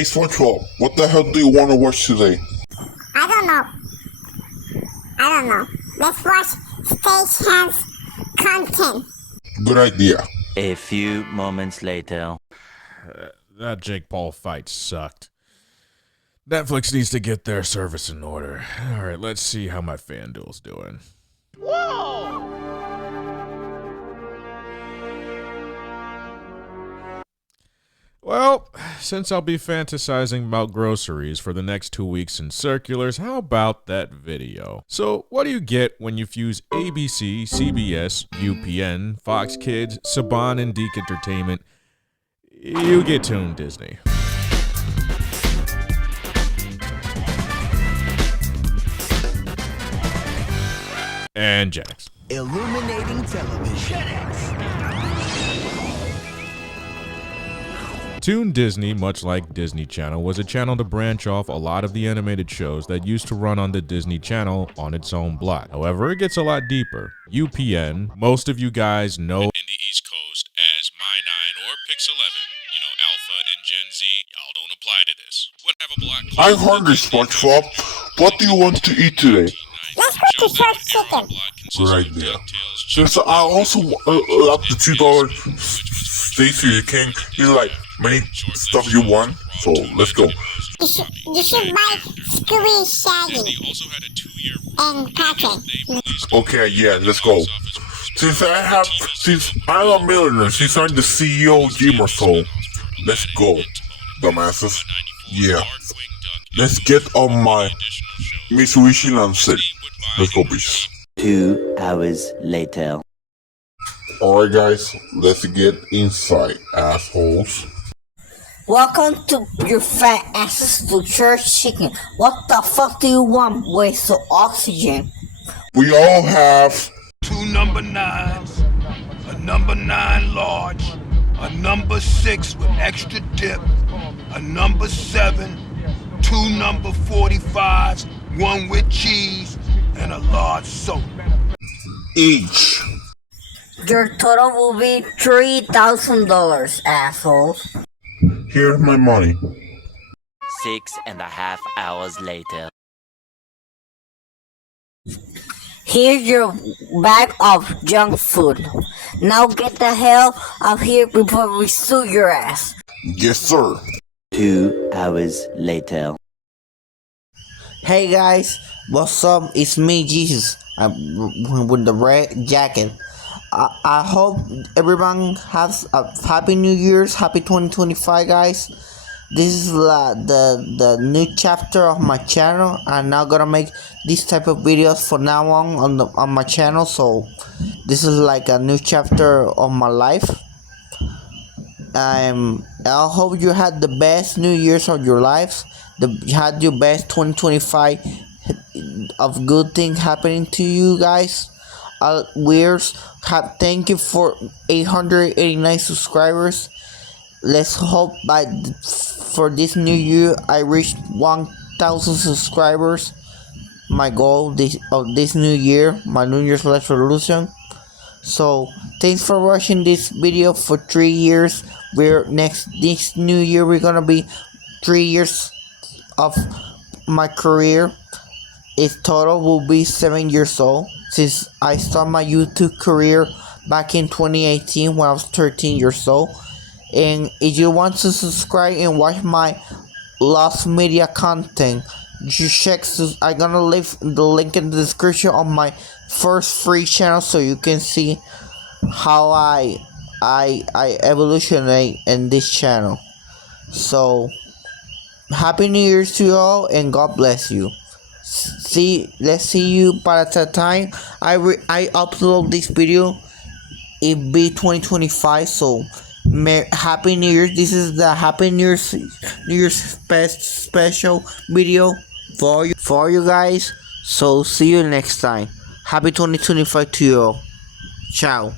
Hey SpongeBob, what the hell do you want to watch today? I don't know. Let's watch Stagehand's content. Good idea. A few moments later. That Jake Paul fight sucked. Netflix needs to get their service in order. Alright, let's see how my FanDuel's doing. Whoa! Well, since I'll be fantasizing about groceries for the next 2 weeks in circulars, how about that video? So, what do you get when you fuse ABC, CBS, UPN, Fox Kids, Saban, and Deke Entertainment? You get Toon Disney. And Jetix. Illuminating television. Toon Disney, much like Disney Channel, was a channel to branch off a lot of the animated shows that used to run on the Disney Channel on its own block. However, it gets a lot deeper. UPN, most of you guys know in the East Coast as My9 or Pix11, you know, Alpha and Gen Z, y'all don't apply to this. Wouldn't have a block. I'm hungry, SpongeBob. What do you want to eat today? Let's go to Surf Chicken. Good idea. Since I also love the $2 Stacy the King, you like many stuff you want, so let's go. You should buy Scooby, Shaggy, and Patrick. Okay, yeah, let's go. Since I'm a millionaire, since I'm the CEO of Gamer Soul, let's go, dumbasses. Yeah, let's get on my Mitsubishi Lancer. Let's go, bitches. 2 hours later. Alright guys, let's get inside, assholes. Welcome to your fat asses to Church Chicken. What the fuck do you want? Waste of oxygen. We all have 2 number 9s, a number 9 large, a number 6 with extra dip, a number 7, 2 number 45s, 1 with cheese, and a large soda. each. Your total will be $3,000, assholes. Here's my money. 6.5 hours later. Here's your bag of junk food. Now get the hell out of here before we sue your ass. Yes, sir. 2 hours later. Hey guys, what's up? It's me, Jesus. I'm with the red jacket. I hope everyone has a happy New Year's, happy 2025, guys. This is the new chapter of my channel. I'm now gonna make this type of videos for now on my channel. So this is like a new chapter of my life. I hope you had the best New Year's of your lives. You had your best 2025 of good things happening to you guys. Thank you for 889 subscribers. Let's hope for this new year I reach 1,000 subscribers. My goal of this new year, my New Year's resolution. So thanks for watching this video for 3 years. This new year we're gonna be 3 years of my career. Its total will be 7 years old since I started my YouTube career back in 2018 when I was 13 years old. And if you want to subscribe and watch my lost media content, you check. I'm gonna leave the link in the description of my first free channel so you can see how I evolutionate in this channel. So happy New Year's to you all and God bless you. Let's see you by the time I upload this video. It be 2025. So happy New Year. This is the happy New Year's special video for you guys. So see you next time. Happy 2025 to you all. Ciao.